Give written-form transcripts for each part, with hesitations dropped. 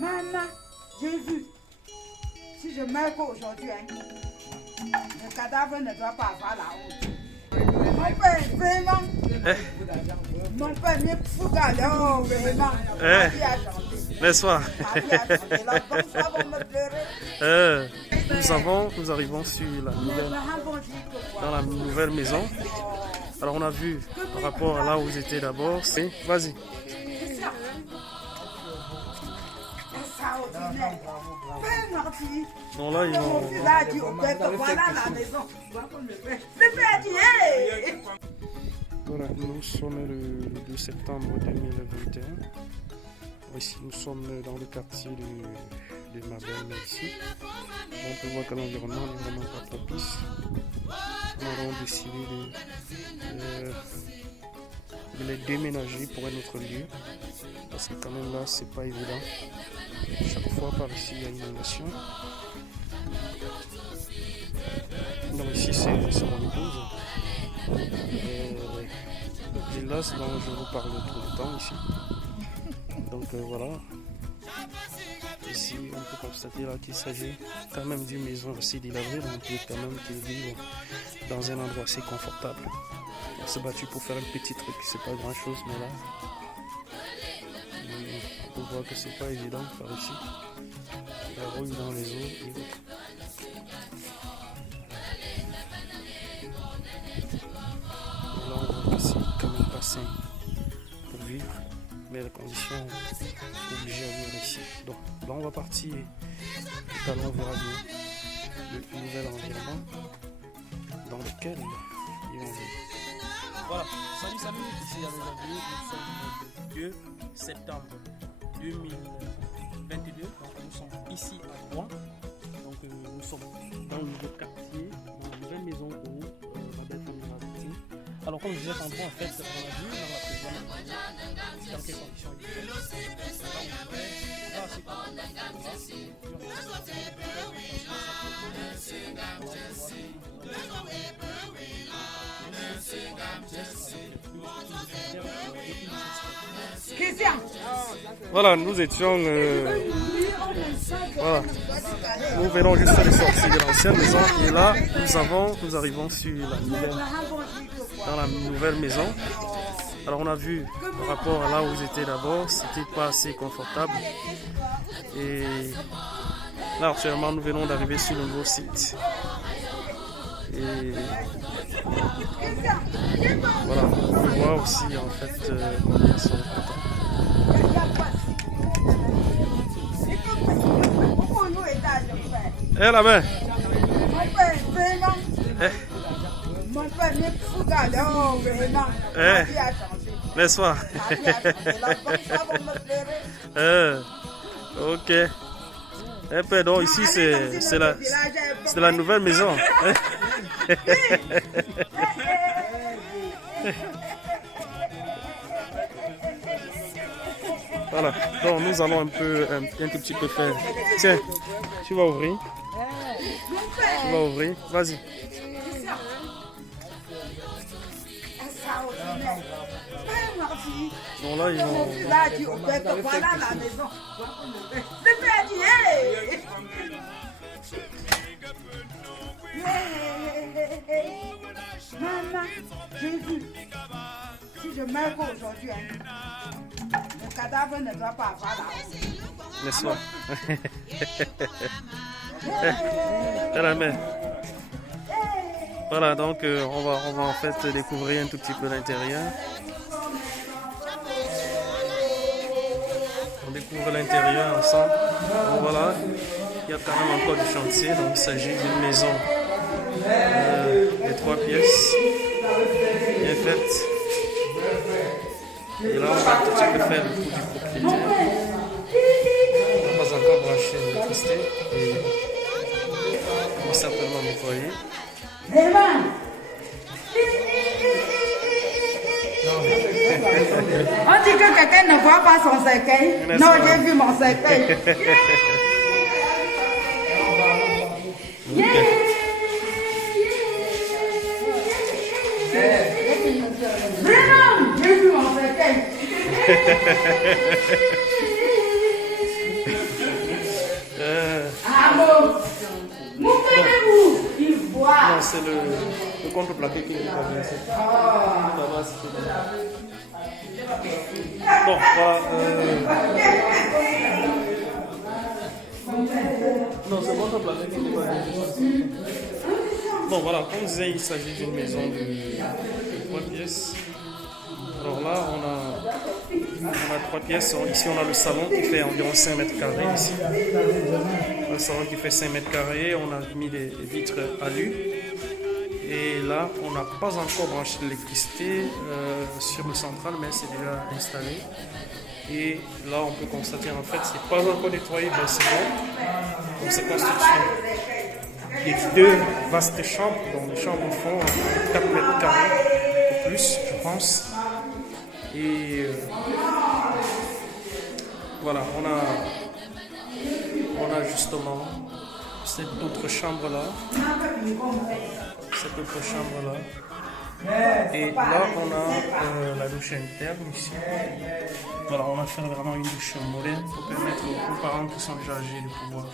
Maman, j'ai vu. Si je meurs qu'aujourd'hui, le cadavre ne doit pas avoir la honte. Mon père, vraiment. Mon père, me fout à l'heure, vraiment. Ma vie a changé. N'est-ce pas? Ma vie a changé. Les enfants vont me pleurer. Nous arrivons sur dans la nouvelle maison. Alors on a vu par rapport à là où vous étiez d'abord. Vas-y. Non, là, ils vont... Voilà la maison. Le père dit, hey! Voilà, nous sommes le 2 septembre 2021. Ici, nous sommes dans le quartier de ma belle-mère ici. On peut voir que l'environnement n'est vraiment pas propice. Nous avons décidé de les déménager pour un autre lieu. Parce que quand même là, c'est pas évident. Chaque fois par ici, il y a une inondation. Donc ici, c'est mon épouse. Et là, c'est dont je vous parle tout le temps ici. Donc voilà. Ici, on peut constater là qu'il s'agit quand même d'une maison assez délabrée. On peut quand même vivre dans un endroit assez confortable. On s'est battu pour faire un petit truc, c'est pas grand chose, mais là, on peut voir que c'est pas évident par ici. La rouille dans les eaux et autres. Là, on voit que c'est quand même pas sain pour vivre, mais les conditions obligées à vivre ici. Donc là, on va partir. Tout à l'heure, on verra le nouvel environnement dans lequel ils vont vivre. Voilà, salut, ici à aujourd'hui, nous sommes le 2 septembre 2022, donc nous sommes ici à Rouen, donc nous sommes dans le nouveau quartier, dans la nouvelle maison où ma belle famille m'a habité. Alors comme je disais tantôt, en fait, on a vu dans la précédente dans quelles conditions il était. Là, c'est comme voilà, nous étions. Voilà. Nous venons juste de sortir de l'ancienne maison et là, nous arrivons sur dans la nouvelle maison. Alors on a vu par rapport à là où vous étiez d'abord, c'était pas assez confortable. Et là actuellement, nous venons d'arriver sur le nouveau site. Et voilà, on peut voir aussi en fait combien ils sont contents. Eh la main. Mon père, vraiment. Mon père, me fout à l'heure, vraiment. Ma vie a changé. N'est-ce pas? Ma vie a changé. Les enfants vont me pleurer. Ok. Un peu donc ici c'est la nouvelle maison. Voilà, donc nous allons un tout petit peu faire. Tiens, tu vas ouvrir. Tu vas ouvrir, vas-y. Bon là ils vont. Voilà la maison. Le père dit, hey! Maman, j'ai vu. Si je meurs aujourd'hui, le cadavre ne doit pas avoir la honte. N'est-ce pas? La main. Voilà, donc on va en fait découvrir un tout petit peu l'intérieur. On découvre l'intérieur ensemble. Donc voilà, il y a quand même encore du chantier. Donc il s'agit d'une maison de 3 pièces, bien faite. Et là, on va un tout petit peu faire le tour du propriétaire. On n'a pas encore branché l'électricité. Et on va certainement nettoyer. On dit que quelqu'un ne voit pas son cercueil. Non, j'ai vu mon cercueil. Vraiment, j'ai vu mon cercueil. c'est le contreplaqué qui est pas bien. Bon, voilà. Non, c'est le contreplaqué qui est pas bien. Bon, voilà, comme je disais, il s'agit d'une maison de 3 pièces. Alors là, on a 3 pièces. Ici, on a le salon qui fait environ 5 mètres carrés. Ici, le salon qui fait 5 mètres carrés. On a mis des vitres alu. Et là, on n'a pas encore branché l'électricité sur le central, mais c'est déjà installé. Et là, on peut constater en fait, c'est pas encore nettoyé, mais c'est bon. Donc, c'est constitué. Il y a 2 vastes chambres. Donc, les chambres font 4 mètres carrés ou plus, je pense. Et voilà, on a justement cette autre chambre là. Et là, on a la douche interne ici. Voilà, on a fait vraiment une douche moderne pour permettre aux parents qui sont déjà âgés de pouvoir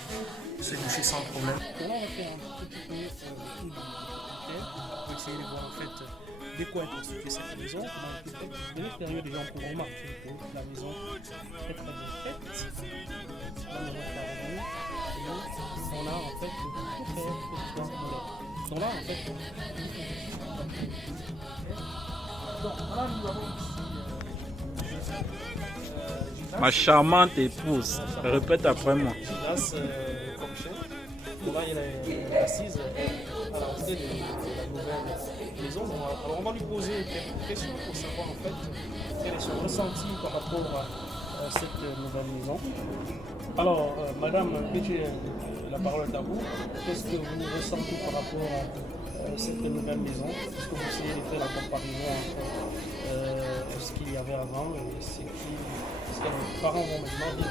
se doucher sans problème. On va faire un petit peu pour essayer de voir en fait de quoi est constituée cette maison. De l'extérieur, déjà, on peut remarquer que la maison est très bien faite. Là, on a en fait tout est moderne. Donc là, en fait, voilà, nous avons ici ma charmante épouse. Répète après moi. Gilas comme chef. Donc là, il est assise à la hauteur de la nouvelle maison. Alors, on va lui poser quelques questions pour savoir en fait quel est son ressenti par rapport à cette nouvelle maison. Alors, madame, la parole est à vous. Qu'est-ce que vous ressentez par rapport à cette nouvelle maison? Est-ce que vous essayez de faire la comparaison entre ce qu'il y avait avant et ce que les parents vont maintenant vivre?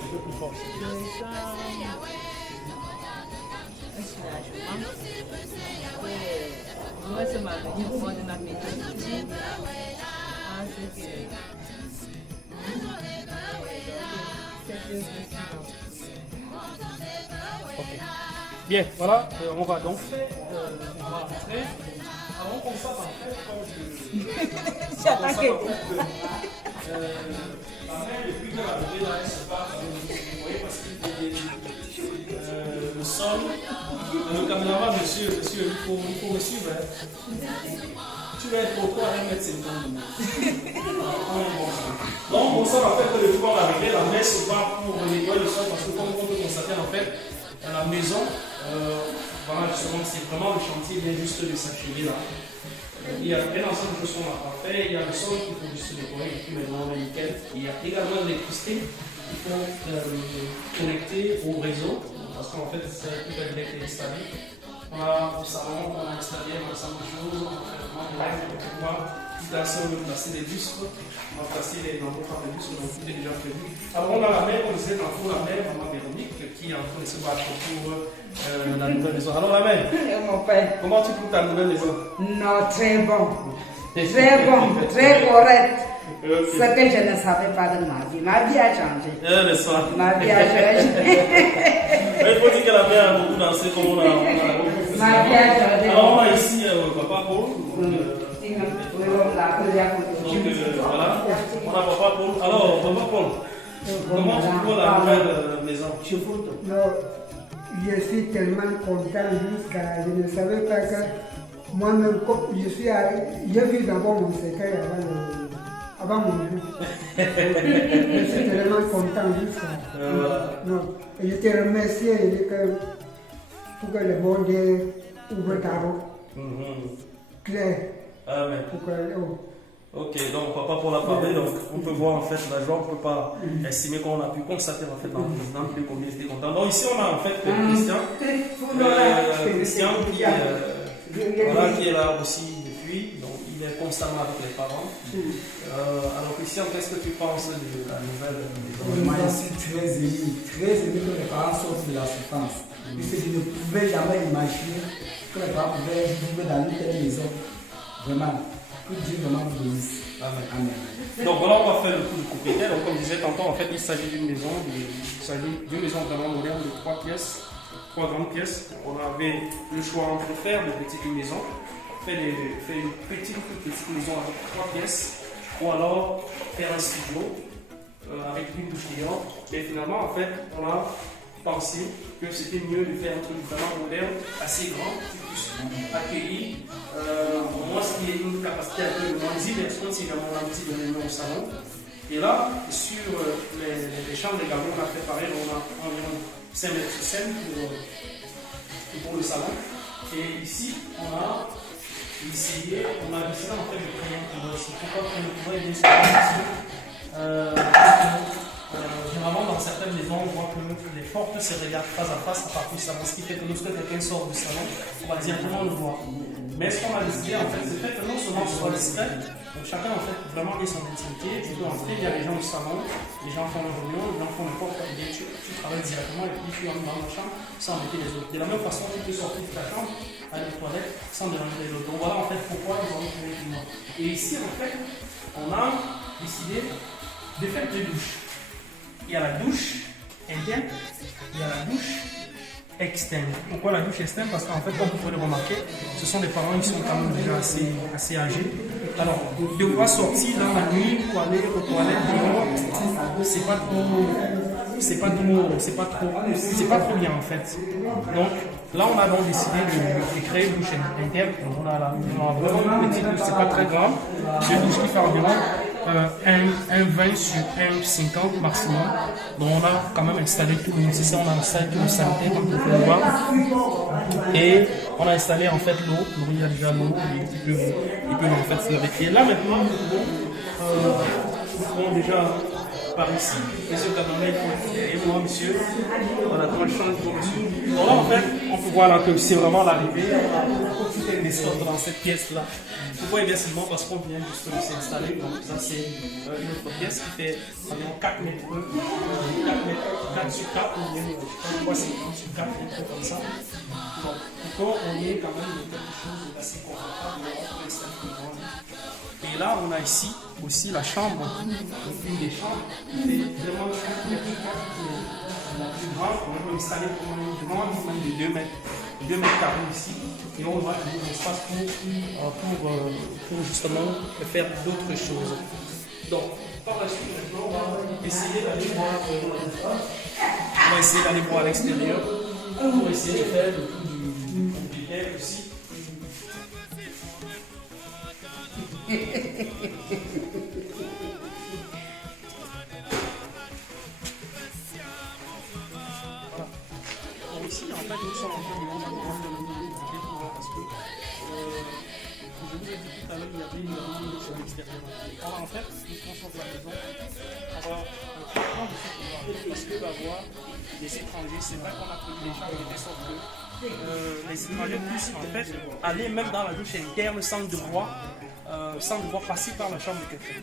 Un peu plus fort. Moi, c'est ma vie, moi, de ma maison. Ok. Bien, voilà, on va donc faire, on va rentrer. Alors on constate en fait la mer depuis qu'elle est arrivée là, elle se part, vous voyez, parce qu'il y a le sol, le caméraman, monsieur, il faut me suivre. Tu vas être pour toi à 1m50 de moi. Donc, on sent en fait que le pouvoir arriver, la mer se bat pour nettoyer le sol parce que comme on peut constater en fait, la maison, voilà, justement, c'est vraiment le chantier vient juste de s'achever là. Il y a un ensemble de choses qu'on n'a pas fait, il y a le sol qu'il faut juste décorer et puis maintenant on est nickel. Il y a également l'électricité qu'il faut connecter au réseau parce qu'en fait, tout est direct installé. On a au salon, on a installé un ensemble de choses, on a fait vraiment direct pour pouvoir placer, on veut placer des busques, on va placer les endroits de busques, donc tout est déjà prévu. Alors on a la mère, on disait dans le fond la mère, maman Véronique, qui est en train de se battre pour la nouvelle maison. Alors la mère, Mon père. comment tu trouves ta nouvelle maison? Non, très bon. Très bon, très correct. Okay. Ce que je ne savais pas de ma vie. Ma vie a changé. Le soir. Ma vie a changé. Il faut dire que la mère a beaucoup dansé comme on a Ma vie a changé. Alors on a ici Papa Paul. Donc voilà, on a Papa Paul. Alors Papa Paul, comment tu trouves la nouvelle maison? Je suis tellement content jusqu'à je ne savais pas que moi-même, j'ai vu d'abord mon cercueil avant mon jour. Je suis tellement content jusqu'à. Non. Et je te remercie pour que le bon Dieu ouvre ta route. Claire. Amen. Pour que, Ok, donc Papa Paul a parlé, donc on peut voir en fait la joie, on ne peut pas estimer qu'on a pu constater en fait dans le président que combien il était content. Donc ici on a en fait Christian qui est là aussi depuis, donc il est constamment avec les parents. Alors Christian, qu'est-ce que tu penses de la nouvelle maison? Moi je suis très ému que les parents sortent de la souffrance. Puisque je ne pouvais jamais imaginer que les parents pouvaient vivre dans une telle maison. Vraiment. Que Dieu vraiment vous bénisse. Amen. Donc voilà, on va faire le coup de propriétaire. Donc, comme je disais tantôt, en fait, il s'agit d'une maison, vraiment moderne de 3 pièces, 3 grandes pièces. On avait le choix entre faire de petites maisons, faire une petite maison avec 3 pièces, ou alors faire un studio avec une douche dehors. Et finalement, en fait, on a pensé que c'était mieux de faire un truc vraiment moderne, assez grand, qui puisse accueillir au moins ce qui est une capacité à accueillir moins 10 personnes si jamais on a un petit réunion au salon. Et là, sur les chambres également, on a fait pareil, on a environ 5 mètres sur 5 pour le salon. Et ici, on a décidé en fait de créer un couloir ici. Pourquoi créer un couloir? Et bien généralement, dans certaines maisons, on voit que les portes se regardent face à face à partir du salon, ce qui fait que lorsque quelqu'un sort du salon, on va directement le voir. Mais ce qu'on a décidé, en fait, c'est que non seulement ce soit discret, donc chacun en fait vraiment ait son intimité, tu peux entrer, il y a les gens au salon, les gens font leur réunion, les gens font n'importe quoi, et tu travailles directement et puis tu entres dans la chambre sans embêter les autres. De la même façon, tu peux sortir de ta chambre, aller aux toilettes sans déranger les autres. Donc voilà en fait pourquoi nous avons créé le climat. Et ici, en fait, on a décidé de faire 2 douches. Il y a la douche interne, il y a la douche externe. Pourquoi la douche externe? Parce qu'en fait, comme vous pouvez le remarquer, ce sont des parents qui sont quand même déjà assez âgés. Alors, devoir sortir dans la nuit pour aller aux toilettes, c'est pas trop bien en fait. Donc là, on a donc décidé de créer une douche interne. Donc, on a vraiment une petite douche, c'est pas très grave. C'est une douche qui fait environ 1,20 sur 1,50 maximum. Donc on a quand même installé tout le nécessaire, on a installé tout le sanitaire comme vous pouvez le voir. Et on a installé en fait l'eau, il y a déjà l'eau, ils peuvent en fait se laver. Et là maintenant nous pouvons déjà par ici, monsieur Kadamé et moi monsieur, on a trois chances pour monsieur. Donc là en fait, on peut voir là que c'est vraiment l'arrivée, on a tout un escorte dans cette pièce là. Pourquoi? Bien seulement parce qu'on vient juste de s'installer, donc ça c'est une autre pièce qui fait environ 4 mètres, 4 sur 4, on voit c'est 4 sur 4, un truc comme ça. Donc pourquoi on est quand même quelque chose d'assez confortable, et là on a ici aussi la chambre, une des chambres, c'est vraiment la plus grande, on peut installer une grande de 2 mètres carrés ici. Et on va trouver un espace pour justement faire d'autres choses. Donc, par la suite, maintenant, on va essayer d'aller voir à l'extérieur. On va essayer de faire le tour du propriétaire aussi. Voilà. Donc ici, en fait, nous sommes en train de parce que je vous ai dit tout à l'heure, il y avait une grande sur l'extérieur. Alors en fait, nous pensons que la maison, on va prendre ce pouvoir parce que va voir les étrangers. C'est vrai qu'on a prévu les gens de sorte que les étrangers puissent en fait aller même dans la douche interne sans devoir passer par la chambre de quelqu'un.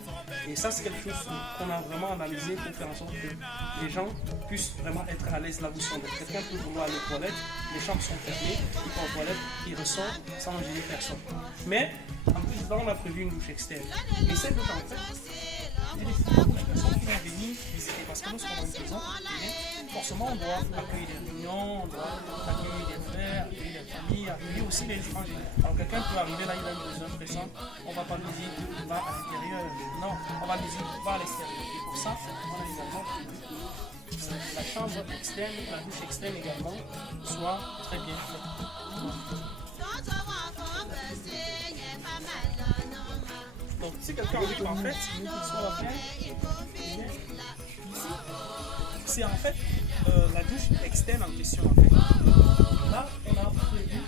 Et ça, c'est quelque chose qu'on a vraiment analysé pour faire en sorte que les gens puissent vraiment être à l'aise là où ils sont. Quelqu'un peut vouloir aller aux toilettes, les chambres sont fermées, il va aux toilettes, il ressort sans gêner personne. Mais en plus, là, on a prévu une douche externe. Et cette douche, en fait, c'est des personnes qui vont venir visiter. Parce que lorsqu'on a une maison, forcément, on doit accueillir des réunions, on doit accueillir des frères, accueillir des familles, accueillir aussi les étrangers. Alors quelqu'un peut arriver là, il a une besoin pressante, on ne va pas lui dire qu'il va à l'intérieur. Non, on va lui dire qu'il va à l'extérieur. Et pour ça, on a également prévu que la chambre externe, la douche externe également, soit très bien faite. Donc si quelqu'un arrive en fait, nous puissions la faire, c'est en fait la douche externe en question en fait. Là, on a prévu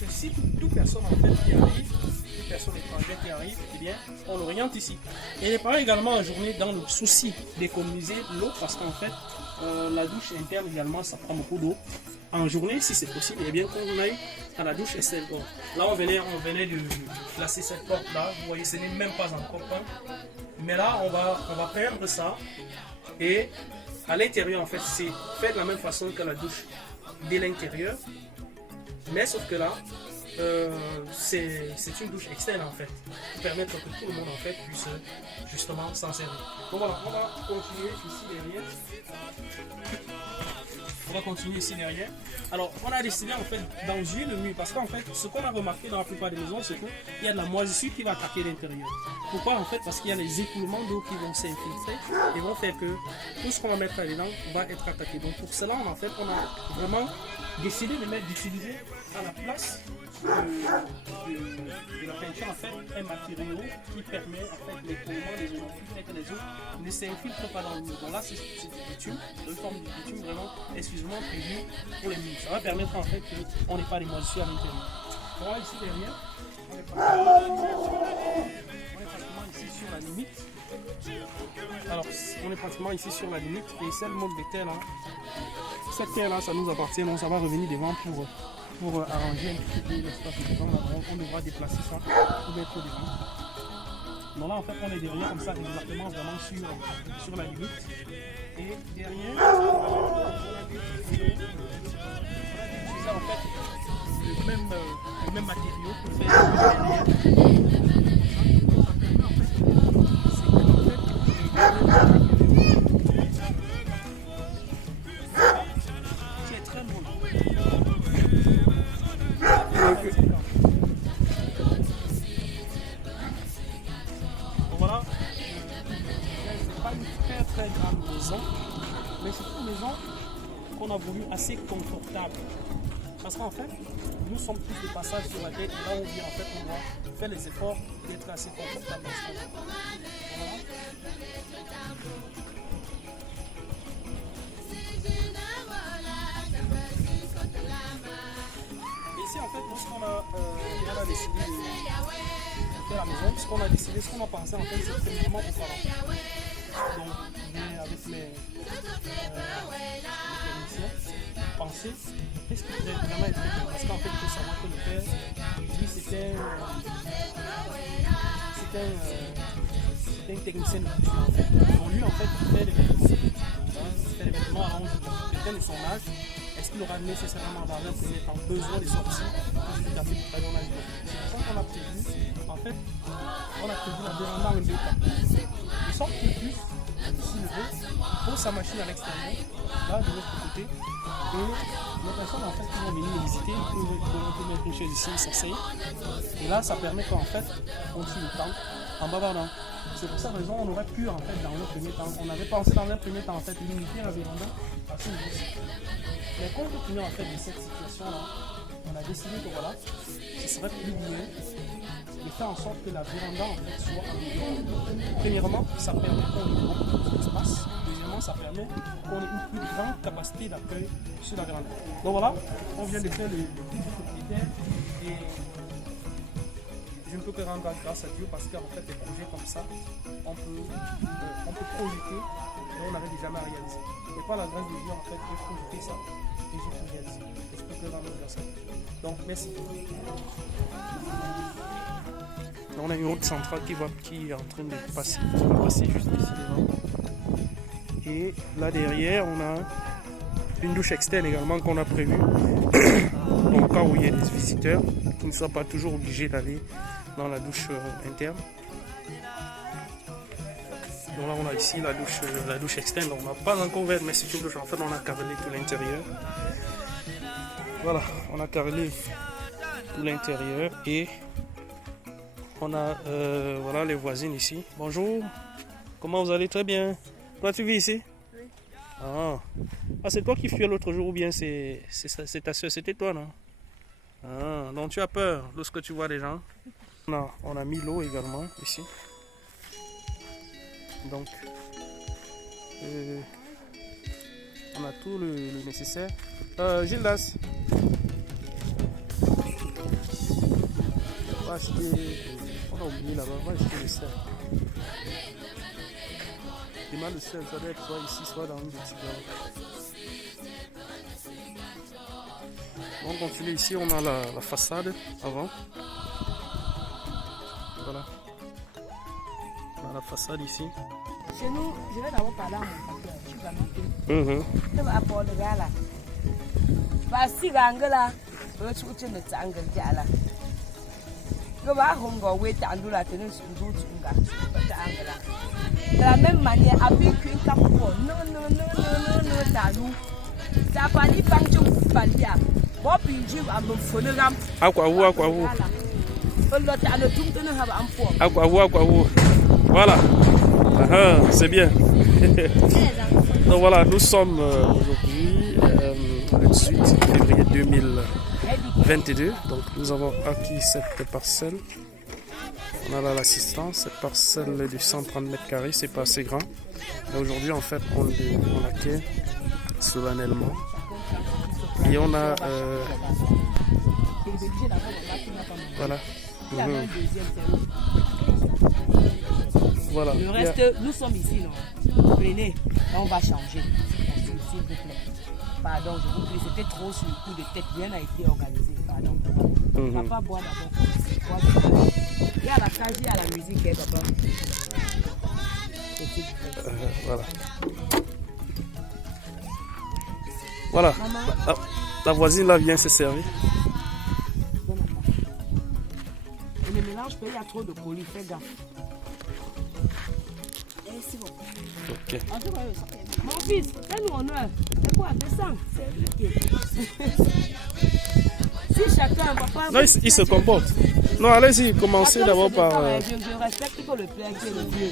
que si toute personne en fait qui arrive, toute personne étrangère qui arrive, eh bien, on l'oriente ici. Et il est pareil également en journée dans le souci d'économiser l'eau parce qu'en fait, la douche interne également, ça prend beaucoup d'eau. En journée, si c'est possible, eh bien qu'on aille à la douche externe. Bon, là, on venait de placer cette porte-là. Vous voyez, ce n'est même pas encore peint. Mais là, on va peindre ça. Et à l'intérieur, en fait, c'est fait de la même façon que la douche de l'intérieur. Mais sauf que là, c'est une douche externe en fait, pour permettre que tout le monde en fait puisse justement s'en servir. Donc voilà, on va continuer ici derrière. On va continuer ici derrière. Alors, on a décidé en fait d'enduire le mur parce qu'en fait, ce qu'on a remarqué dans la plupart des maisons, c'est qu'il y a de la moisissure qui va attaquer l'intérieur. Pourquoi en fait? Parce qu'il y a les écoulements d'eau qui vont s'infiltrer et vont faire que tout ce qu'on va mettre là-dedans va être attaqué. Donc pour cela, en fait, on a vraiment décidé d'utiliser à la place de la peinture en fait un matériau qui permet en fait l'écoulement des eaux et que les eaux ne s'infiltrent pas dans le mur. Donc là c'est du bitume, une forme de bitume vraiment exclusivement prévu pour les murs. Ça va permettre en fait qu'on n'ait pas les moisissures à l'intérieur. Voilà ici derrière, on est pratiquement ici sur la limite. Alors on est pratiquement ici sur la limite et c'est le mode de terre là. Cette terre là ça nous appartient, donc ça va revenir devant pour arranger un petit peu l'espace devant. On devra déplacer ça pour mettre devant. Donc là en fait on est derrière comme ça exactement vraiment sur la limite. Et derrière on a utilisé en fait le même matériau pour faire derrière. Mais c'est une maison qu'on a voulu assez confortable. Parce qu'en fait, nous sommes tous de passage sur la tête. Là où on vient, en fait, on doit faire les efforts d'être assez confortable dans ce moment. Voilà. Ici, en fait, lorsqu'on a décidé de faire la maison, ce qu'on a décidé, ce qu'on a pensé, en fait, c'est premièrement aux parents. Donc, avec mes techniciens, penser qu'est-ce qui pourrait vraiment être fait. Parce qu'en fait, il faut savoir que le père, lui, c'était un technicien de couture. En fait. Donc, lui, en fait, il fait des vêtements. C'était des vêtements à quelqu'un de son âge. Est-ce qu'il aura nécessairement dans un premier temps besoin de sortir pour lui taper pour faire un âge? C'est pour ça qu'on a prévu, en fait, on a prévu la véranda en 2 temps. De sorte qu'il puisse ici lever, pose sa machine à l'extérieur, là de l'autre côté, et les personnes en fait qui vont venir visiter, ils peuvent mettre une chaise ici, ils s'asseyent, et là ça permet qu'en fait on tire le temps en bavardant. C'est pour cette raison on aurait pu en fait dans le premier temps, on avait pensé dans le premier temps en fait limiter la véranda à ce niveau. Mais compte tenu en fait de cette situation là, on a décidé que voilà, ce serait plus mieux de faire en sorte que la véranda en fait soit en. Premièrement, ça permet qu'on ait beaucoup plus d'espace. Deuxièmement, ça permet qu'on ait une plus grande capacité d'accueil sur la véranda. Donc voilà, on vient de faire le petit propriétaire et je ne peux que rendre grâce à Dieu parce qu'en fait des projets comme ça, on peut projeter mais on n'avait jamais à réaliser. Et par la grâce de Dieu, en fait, j'ai projeté ça et j'ai pu réaliser. Je peux que rendre grâce à Dieu. Donc merci. On a une route centrale qui est en train de passer, qui va passer juste ici devant. Et là derrière, on a une douche externe également qu'on a prévue. Donc, au cas où il y a des visiteurs qui ne sont pas toujours obligés d'aller dans la douche interne. Donc là, on a ici la douche externe. Donc, on n'a pas encore ouvert, mais c'est une douche. En fait, on a carrelé tout l'intérieur. Voilà, on a carrelé tout l'intérieur et on a voilà les voisines ici. Bonjour, comment vous allez? Très bien. Toi, tu vis ici? Oui. Ah, c'est toi qui fuyais l'autre jour ou bien c'est ta soeur? C'était toi, non? Ah, donc tu as peur lorsque tu vois des gens? On a mis l'eau également ici. Donc, on a tout le nécessaire. Gildas, on a oublié là-bas, on va acheter le sel. Demande le sel, ça doit être soit ici, soit dans une boutique. On continue ici, on a la façade avant. Voilà. On a la façade ici. Chez nous, je vais d'abord parler à mon papa. Tu vas noter. Tu vas apporter le gars là. Parce que le gars là, tu vas te De la même manière, avec une cape, non, talou. Ça pas dit pas que vous parliez. Bon, puis je vais me faire un Aquaou. Voilà. C'est bien. Donc voilà, nous sommes aujourd'hui le 18 février 2022. Donc nous avons acquis cette parcelle. On a là l'assistance. Cette parcelle de 130 mètres carrés, c'est pas assez grand. Et aujourd'hui, en fait, on l'acquiert solennellement. Et on a... voilà. Voilà. Le reste, nous sommes ici, non? Venez, on va changer. S'il vous plaît. Pardon, je vous prie, c'était trop sur le coup de tête. Rien n'a été organisé. Pardon. Papa, bois d'abord. Il y a la cage, il y a la musique, papa. Voilà. Voilà. La voisine là vient se servir. Et le mélange, il y a trop de colis, fais gaffe. C'est bon. Ok. Mon fils, fais-nous honneur. C'est quoi, descends. Si chacun, papa. Non, il se comporte. Non, allez-y, commencez d'abord par. Je respecte que le père qui est le Dieu.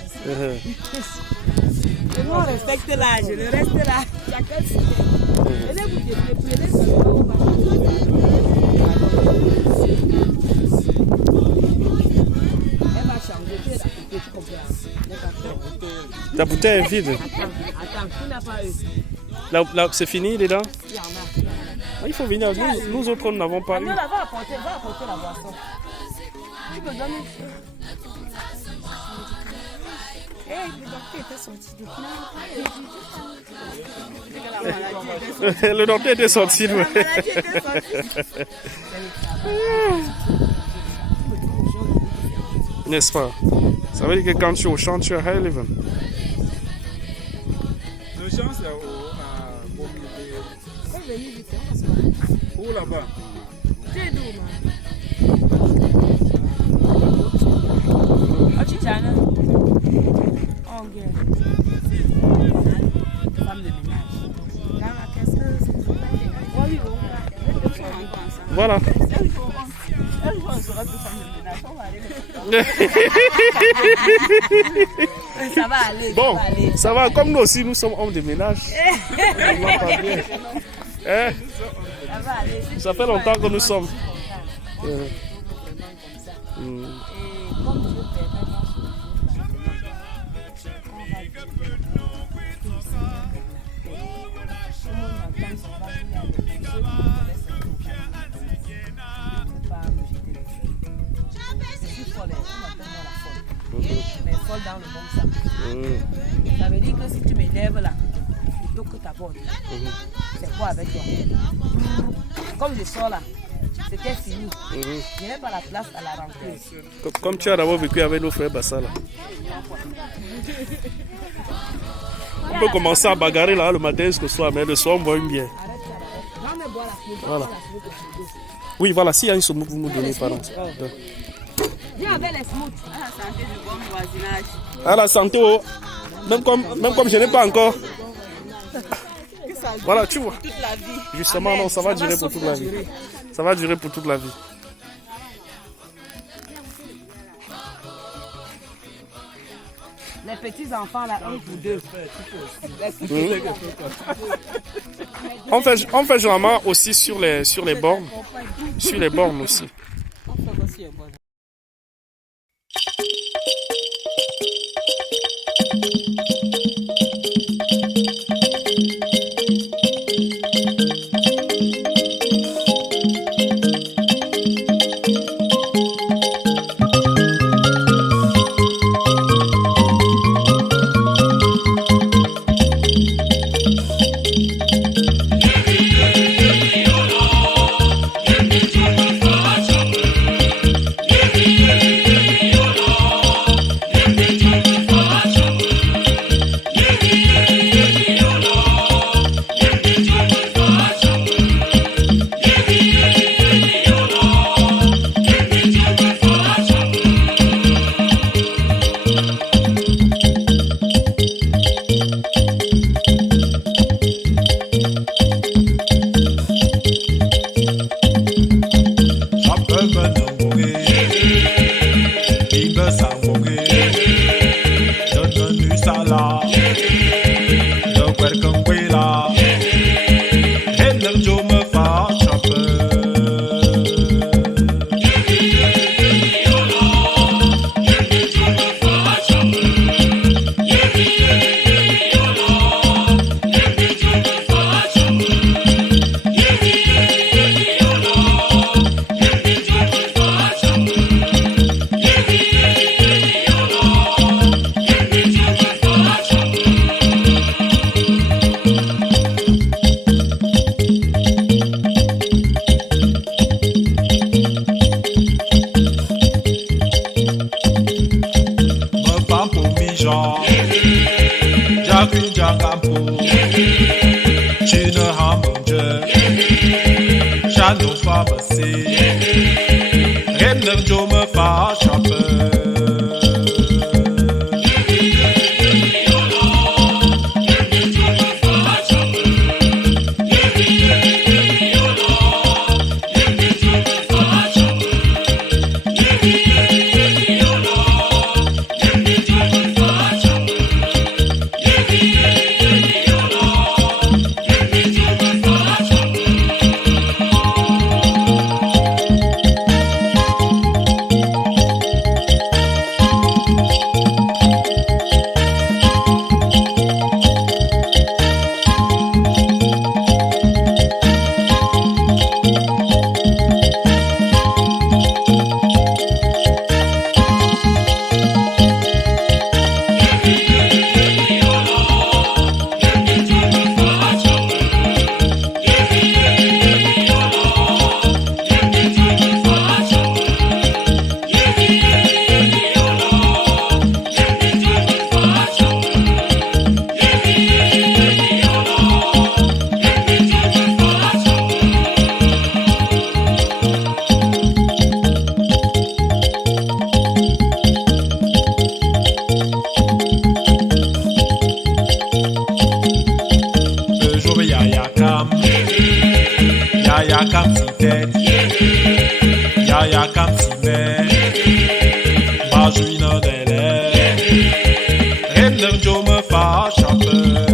Et nous, on respecte l'âge, le reste là. Chacun se fait. Venez vous déployer, on va elle va changer, tu comprends. La bouteille est vide. Attends, tu n'as pas eu. Là, c'est fini dedans? Il y en a. Il faut venir. Nous autres, nous n'avons pas eu. Non, là, va apporter la boisson. Tu me donnes une... Le docteur était sorti Le docteur était sorti. N'est-ce pas? Ça veut dire que quand tu es au champ, tu es high level. Le champ, c'est à Beaumont. Où là-bas? Femme de ménage. Voilà. Ça va aller. Bon, ça va. Comme nous aussi, nous sommes hommes de ménage. Pas bien. Hein? Ça fait longtemps que nous sommes. Mais folle dans le bon sens. Ça veut dire que si tu m'énerves là, plutôt que ta porte, c'est quoi avec toi? Comme je sors là, c'était fini. Je n'ai pas la place à la rentrée. Comme tu as d'abord vécu avec nos frères Bassala. On peut commencer à bagarrer là le matin jusqu'au soir, mais le soir on boit une bière. Voilà. Oui, voilà, s'il y a une soumouk, vous nous donnez, pardon. Viens avec les smooths. À la santé du bon voisinage. À la santé, oh. Même comme je n'ai pas encore. Voilà, tu vois. Toute la vie. Justement, non, ça va durer pour toute la vie. Ça va durer pour toute la vie. Les petits enfants là, un pour deux. On fait généralement aussi sur les bornes. Sur les bornes aussi. sala de Quercanguela et le jour me fa chapper. Jacques Jagampo, Chine Hammonde, Chano Pharmacie, Renner Joe me fa chapper. Yaya kam ti tête, Yaya kam ti mè, Majoui nan délè, Renner Joe me fa chapper.